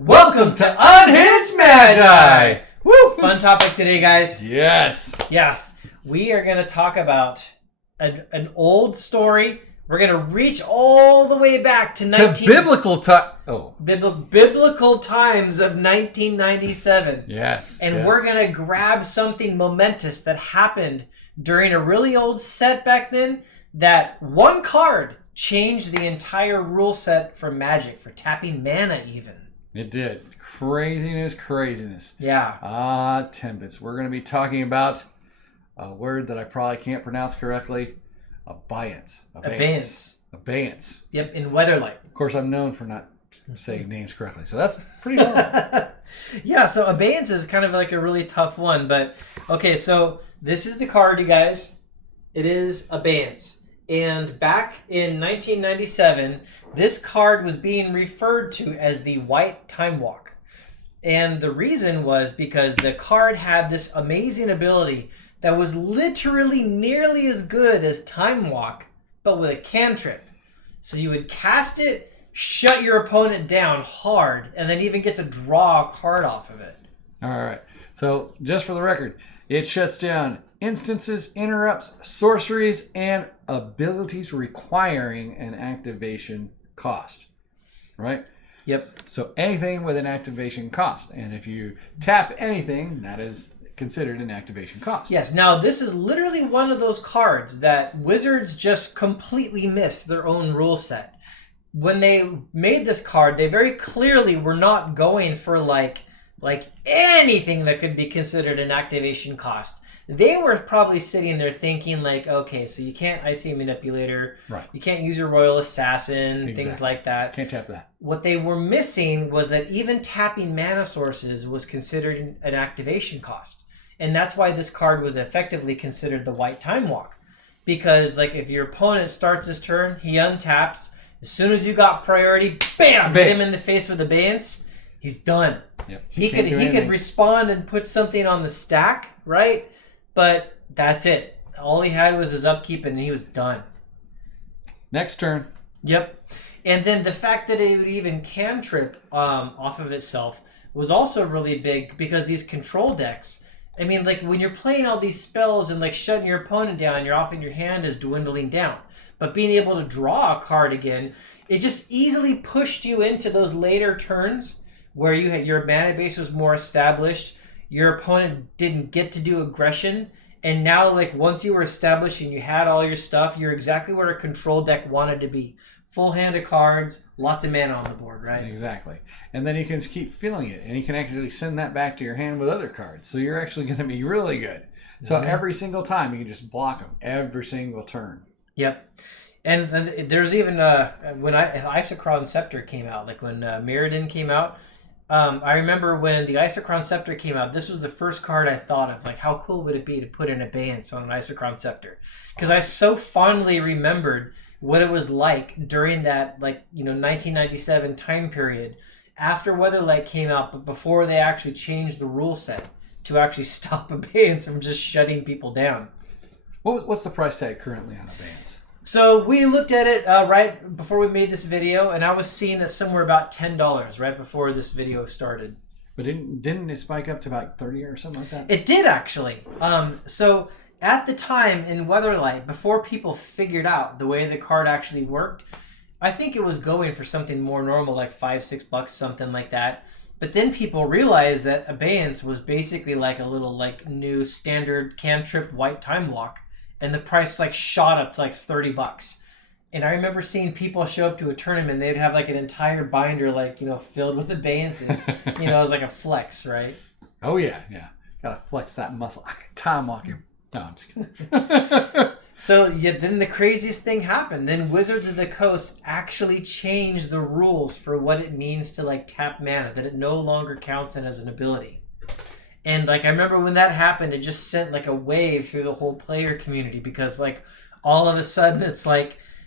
Welcome to Unhinged Magi! Woo! Fun topic today, guys. Yes. Yes. We are going to talk about an old story. We're going to reach all the way back to biblical times of 1997. Yes. And we're going to grab something momentous that happened during a really old set back then, that one card changed the entire rule set for Magic, for tapping mana even. It did. Craziness. Yeah. 10 bits. We're going to be talking about a word that I probably can't pronounce correctly. Abeyance. Yep, in Weatherlight. Of course, I'm known for not saying names correctly, so that's pretty normal. Yeah, so Abeyance is kind of like a really tough one, but okay, so this is the card, you guys. It is Abeyance. And back in 1997, this card was being referred to as the White Time Walk. And the reason was because the card had this amazing ability that was literally nearly as good as Time Walk, but with a cantrip. So you would cast it, shut your opponent down hard, and then even get to draw a card off of it. All right. So just for the record, it shuts down instances, interrupts, sorceries, and abilities requiring an activation cost. Right? Yep. So anything with an activation cost. And if you tap anything, that is considered an activation cost. Yes. Now, this is literally one of those cards that Wizards just completely missed their own rule set. When they made this card, they very clearly were not going for like anything that could be considered an activation cost. They were probably sitting there thinking like, okay, so you can't IC Manipulator, right? You can't use your Royal Assassin, exactly. Things like that. Can't tap that. What they were missing was that even tapping mana sources was considered an activation cost. And that's why this card was effectively considered the White Time Walk. Because like if your opponent starts his turn, he untaps. As soon as you got priority, bam! Hit him in the face with Abeyance. He's done. Yep. He could respond and put something on the stack, right? But that's it. All he had was his upkeep, and he was done. Next turn. Yep. And then the fact that it would even cantrip off of itself was also really big, because these control decks, I mean, like when you're playing all these spells and like shutting your opponent down, you're often your hand is dwindling down. But being able to draw a card again, it just easily pushed you into those later turns where you had your mana base was more established. Your opponent didn't get to do aggression. And now, like, once you were established and you had all your stuff, you're exactly where a control deck wanted to be. Full hand of cards, lots of mana on the board, right? Exactly. And then you can just keep filling it. And you can actually send that back to your hand with other cards. So you're actually going to be really good. So every single time, you can just block them. Every single turn. Yep. And then there's even, when Isochron Scepter came out, like when Mirrodin came out, I remember when the Isochron Scepter came out, this was the first card I thought of. Like, how cool would it be to put an Abeyance on an Isochron Scepter? Because I so fondly remembered what it was like during that, 1997 time period after Weatherlight came out, but before they actually changed the rule set to actually stop Abeyance from just shutting people down. What's the price tag currently on Abeyance? So we looked at it right before we made this video, and I was seeing it somewhere about $10 right before this video started. But didn't it spike up to about 30 or something like that? It did, actually. So at the time in Weatherlight, before people figured out the way the card actually worked, I think it was going for something more normal, like $5-6, something like that. But then people realized that Abeyance was basically like a little new standard cantrip White Time Walk. And the price shot up to $30. And I remember seeing people show up to a tournament, they'd have an entire binder filled with Abeyances. It was like a flex, right? Oh yeah. Gotta flex that muscle. I can time walk him. No, I'm just kidding. So yeah, then the craziest thing happened. Then Wizards of the Coast actually changed the rules for what it means to tap mana, that it no longer counts as an ability. And I remember when that happened, it just sent a wave through the whole player community, because all of a sudden it's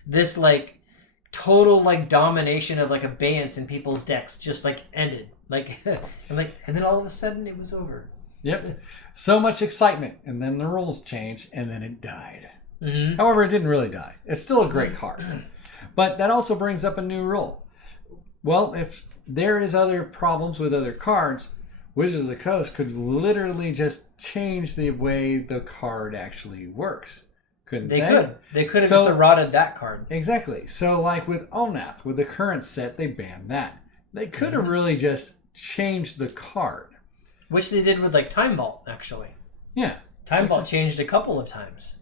this total domination of Abeyance in people's decks just ended. And then all of a sudden it was over. Yep. So much excitement, and then the rules changed, and then it died. Mm-hmm. However, it didn't really die. It's still a great card. But that also brings up a new rule. Well, if there is other problems with other cards, Wizards of the Coast could literally just change the way the card actually works. Couldn't they? They could have just eroded that card. Exactly. So like with Olnath, with the current set, they banned that. They could have really just changed the card. Which they did with like Time Vault, actually. Yeah. Time Vault changed a couple of times.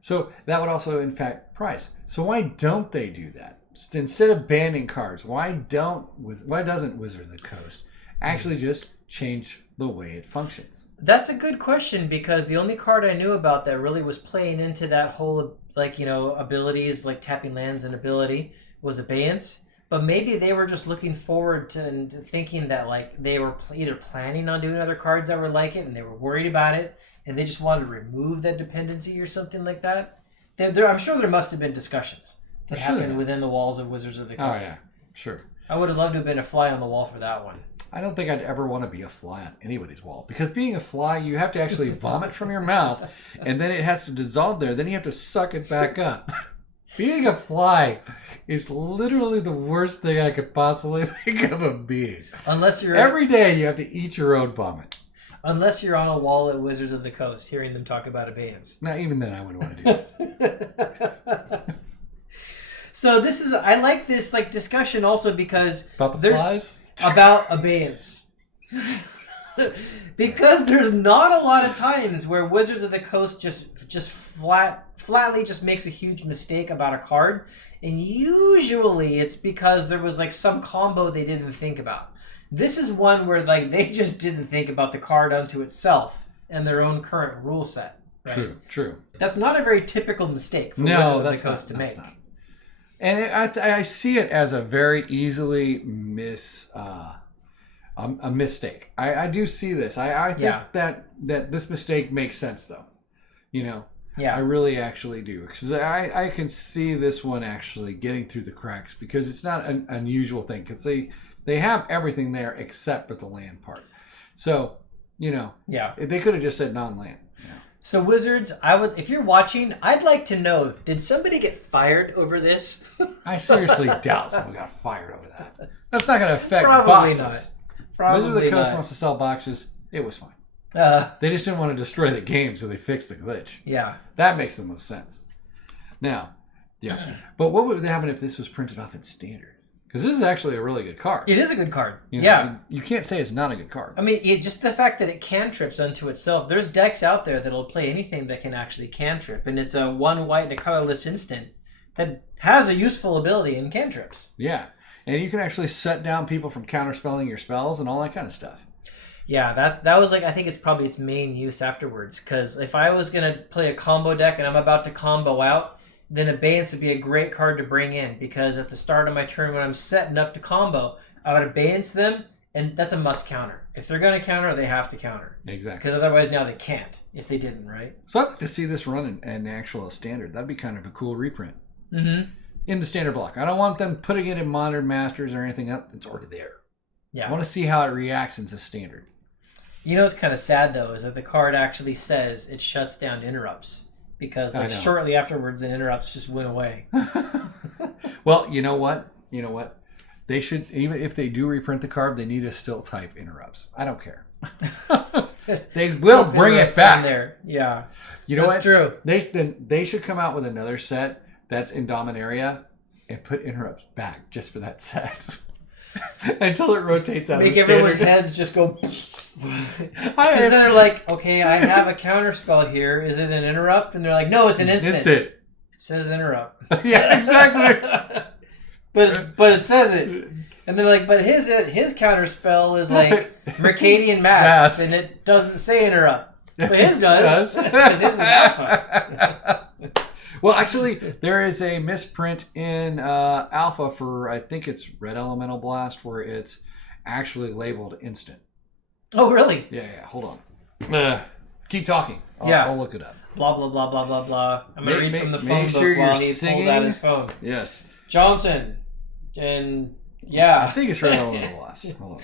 So that would also impact price. So why don't they do that? Instead of banning cards, why doesn't Wizards of the Coast actually just change the way it functions? That's a good question, because the only card I knew about that really was playing into that whole, like, you know, abilities, like tapping lands and ability, was Abeyance. But maybe they were just looking forward to and thinking that, like, they were either planning on doing other cards that were like it and they were worried about it and they just wanted to remove that dependency or something like that. I'm sure there must have been discussions that happened within the walls of Wizards of the Coast. Oh, yeah. Sure. I would have loved to have been a fly on the wall for that one. I don't think I'd ever want to be a fly on anybody's wall, because being a fly, you have to actually vomit from your mouth and then it has to dissolve there. Then you have to suck it back up. Being a fly is literally the worst thing I could possibly think of being. Unless you're every day you have to eat your own vomit. Unless you're on a wall at Wizards of the Coast, hearing them talk about Abeyance. Now, even then, I wouldn't want to do that. So I like this like discussion also because about the flies, about Abeyance. Because there's not a lot of times where Wizards of the Coast just flatly just makes a huge mistake about a card, and usually it's because there was like some combo they didn't think about. This is one where like they just didn't think about the card unto itself and their own current rule set. Right? True. That's not a very typical mistake for Wizards of the Coast to make. Not. And I see it as a very easily a mistake. I do see this. I think that this mistake makes sense, though. You know, I really actually do, because I can see this one actually getting through the cracks, because it's not an unusual thing. Because they have everything there except for the land part. So, you know, they could have just said non-land. Yeah. So Wizards, if you're watching, I'd like to know, did somebody get fired over this? I seriously doubt someone got fired over that. That's not going to affect Probably boxes. Not. Probably Wizards of the Coast not. wants to sell boxes. It was fine. They just didn't want to destroy the game, so they fixed the glitch. Yeah. That makes the most sense. Now, but what would happen if this was printed off in Standard? Because this is actually a really good card. It is a good card. You know, you can't say it's not a good card. I mean, just the fact that it cantrips unto itself. There's decks out there that'll play anything that can actually cantrip, and it's a 1 white and a colorless instant that has a useful ability in cantrips. Yeah, and you can actually set down people from counterspelling your spells and all that kind of stuff. Yeah, that was like, I think it's probably its main use afterwards. Because if I was going to play a combo deck and I'm about to combo out, then Abeyance would be a great card to bring in, because at the start of my turn when I'm setting up to combo, I would Abeyance them, and that's a must counter. If they're going to counter, they have to counter. Exactly. Because otherwise now they can't if they didn't, right? So I'd like to see this run in actual Standard. That'd be kind of a cool reprint. Mm-hmm. In the Standard block. I don't want them putting it in Modern Masters or anything else that's already there. Yeah. I want to see how it reacts into Standard. You know what's kind of sad, though, is that the card actually says it shuts down interrupts. Because like shortly afterwards, the interrupts just went away. Well, you know what? They should, even if they do reprint the card, they need to still type interrupts. I don't care. They will bring it back. There. Yeah. You know that's true. They should come out with another set that's in Dominaria and put interrupts back just for that set. Until it rotates out. Make everyone's heads just go. Because they're like, okay, I have a counter spell here. Is it an interrupt? And they're like, no, it's an instant. It says interrupt. Yeah, exactly. but it says it. And they're like, but his counter spell is like Mercadian Mask, and it doesn't say interrupt. But his does. Because his is alpha. Well, actually, there is a misprint in alpha for, I think it's Red Elemental Blast, where it's actually labeled instant. Oh, really? Yeah. Hold on. Keep talking. I'll look it up. Blah, blah, blah, blah, blah, blah. I'm going to read from the phone book sure while he pulls out his phone. Yes. Johnson. And, yeah. I think it's Red Elemental Blast. Hold on.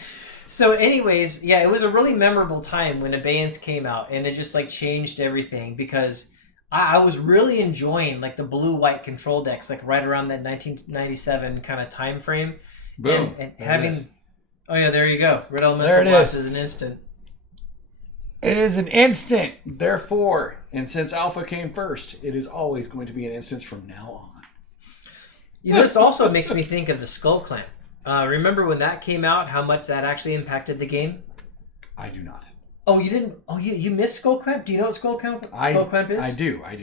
So anyways, yeah, it was a really memorable time when Abeyance came out, and it just like changed everything, because I was really enjoying like the blue-white control decks, like right around that 1997 kind of time frame. Boom. And having Oh yeah, there you go. Red There Elemental it Blast is. is an instant. It is an instant, therefore, and since Alpha came first, it is always going to be an instance from now on. This also makes me think of the Skull Clamp. Remember when that came out, how much that actually impacted the game? I do not. Oh, you didn't? Oh, you missed Skull Clamp? Do you know what Skull Clamp is? I do. I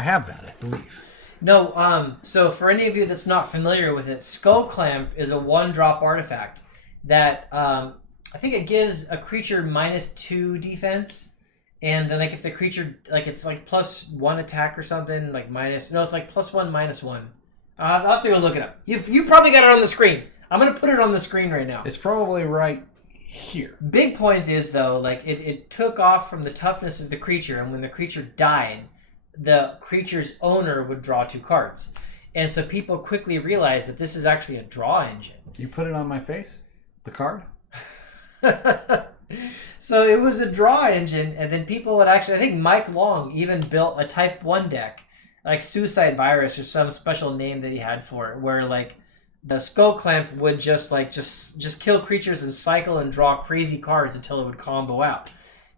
have that, I believe. No, so for any of you that's not familiar with it, Skull Clamp is a 1-drop artifact that I think it gives a creature -2 defense, and then like if the creature it's like +1 attack or something, like it's like +1 -1. I'll have to go look it up. You probably got it on the screen. I'm gonna put it on the screen right now. It's probably right here. Big point is though, like it took off from the toughness of the creature, and when the creature died, the creature's owner would draw 2 cards. And so people quickly realized that this is actually a draw engine. You put it on my face? The card? So it was a draw engine, and then people would actually, I think Mike Long even built a Type 1 deck, like Suicide Virus or some special name that he had for it, where like the Skull Clamp would just kill creatures and cycle and draw crazy cards until it would combo out.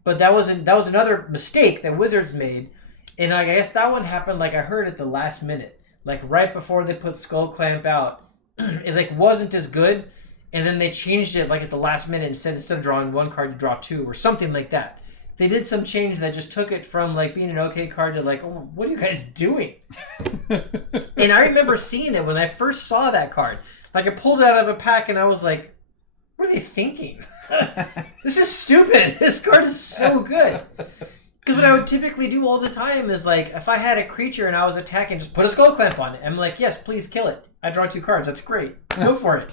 But that was another mistake that Wizards made. And I guess that one happened, like I heard at the last minute, like right before they put Skull Clamp out. It like wasn't as good, and then they changed it like at the last minute and said instead of drawing 1 card, you draw 2 or something like that. They did some change that just took it from like being an okay card to like, oh, what are you guys doing? And I remember seeing it when I first saw that card. Like I pulled it out of a pack and I was like, what are they thinking? This is stupid. This card is so good. Because what I would typically do all the time is like, if I had a creature and I was attacking, just put a Skull Clamp on it. I'm like, yes, please kill it. I draw 2 cards. That's great. Go for it.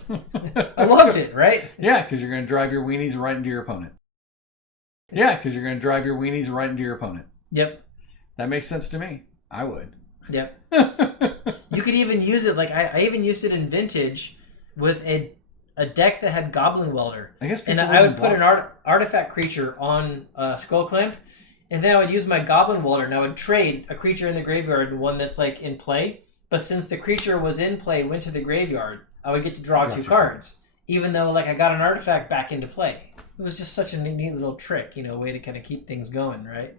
I loved it, right? Yeah, because you're going to drive your weenies right into your opponent. Yeah, because you're going to drive your weenies right into your opponent. Yep. That makes sense to me. I would. Yep. You could even use it, like I even used it in Vintage with a deck that had Goblin Welder. I guess and I would put an artifact creature on Skull Clamp, and then I would use my Goblin Welder, and I would trade a creature in the graveyard and one that's like in play. But since the creature was in play, went to the graveyard, I would get to draw 2 cards, even though like I got an artifact back into play. It was just such a neat little trick, way to kind of keep things going, right?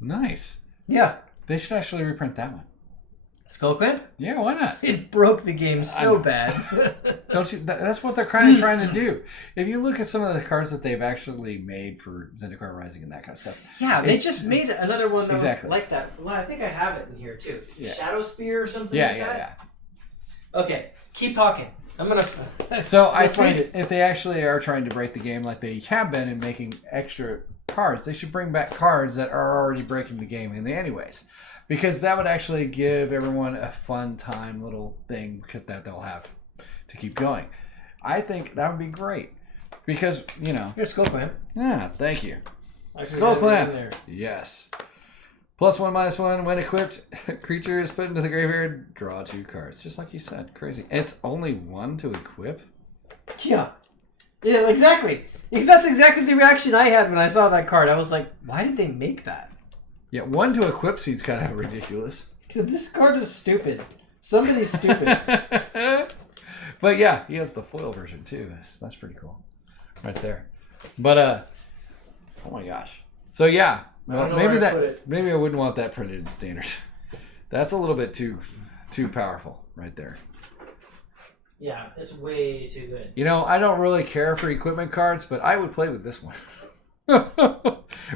Nice. Yeah. They should actually reprint that one. Skull Clamp? Yeah, why not? It broke the game so bad. Don't you? That's what they're kind of trying to do. If you look at some of the cards that they've actually made for Zendikar Rising and that kind of stuff. Yeah, they just made another one that was like that. Well, I think I have it in here too. Yeah. Shadow Spear or something Yeah, like that? yeah. Okay, keep talking. I'm going to... So I think if they actually are trying to break the game like they have been in making extra cards, they should bring back cards that are already breaking the game in the anyways. Because that would actually give everyone a fun time little thing that they'll have to keep going. I think that would be great. Because, Here's Skull Clamp. Yeah, thank you. Skull Clamp. Yes. +1/-1. When equipped, creature is put into the graveyard. Draw 2 cards. Just like you said. Crazy. It's only 1 to equip? Yeah. Yeah, exactly. Because that's exactly the reaction I had when I saw that card. I was like, why did they make that? Yeah, 1 to equip seems kind of ridiculous. This card is stupid. Somebody's stupid. But yeah, he has the foil version too. That's pretty cool. Right there. But oh my gosh. So yeah, well, maybe I wouldn't want that printed in standard. That's a little bit too powerful right there. Yeah, it's way too good. I don't really care for equipment cards, but I would play with this one.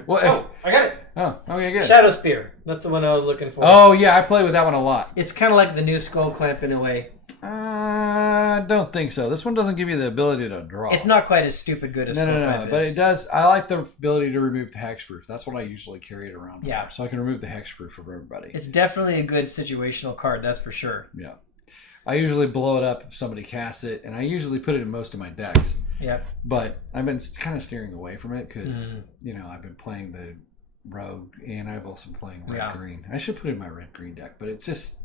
What? I got it. Oh, okay, good. Shadow Spear. That's the one I was looking for. Oh, yeah, I play with that one a lot. It's kind of like the new Skull Clamp in a way. I don't think so. This one doesn't give you the ability to draw. It's not quite as stupid good as Skull Clamp is. But it does. I like the ability to remove the hexproof. That's what I usually carry it around for. So I can remove the hexproof from everybody. It's definitely a good situational card, that's for sure. Yeah. I usually blow it up if somebody casts it, and I usually put it in most of my decks. Yeah. But I've been kind of steering away from it because, I've been playing the Rogue, and I've also been playing red-green. I should put it in my red-green deck, but it's just,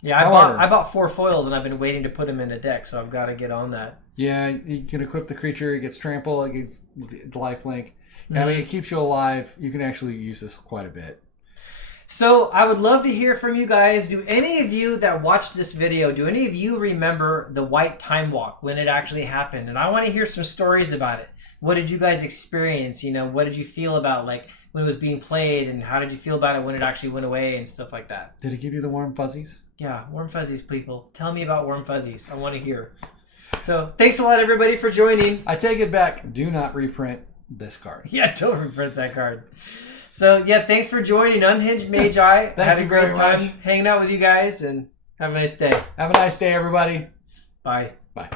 Yeah, I bought 4 foils, and I've been waiting to put them in a deck, so I've got to get on that. Yeah, you can equip the creature. It gets trample. It gets lifelink. I mean, it keeps you alive. You can actually use this quite a bit. So I would love to hear from you guys. Do any of you that watched this video, do any of you remember the white time walk when it actually happened? And I want to hear some stories about it. What did you guys experience? You know, what did you feel about like when it was being played, and how did you feel about it when it actually went away and stuff like that? Did it give you the warm fuzzies? Yeah, warm fuzzies, people. Tell me about warm fuzzies. I want to hear. So thanks a lot, everybody, for joining. I take it back. Do not reprint this card. Yeah, don't reprint that card. So yeah, thanks for joining Unhinged Magi. Had a great time hanging out with you guys, and have a nice day. Have a nice day, everybody. Bye. Bye.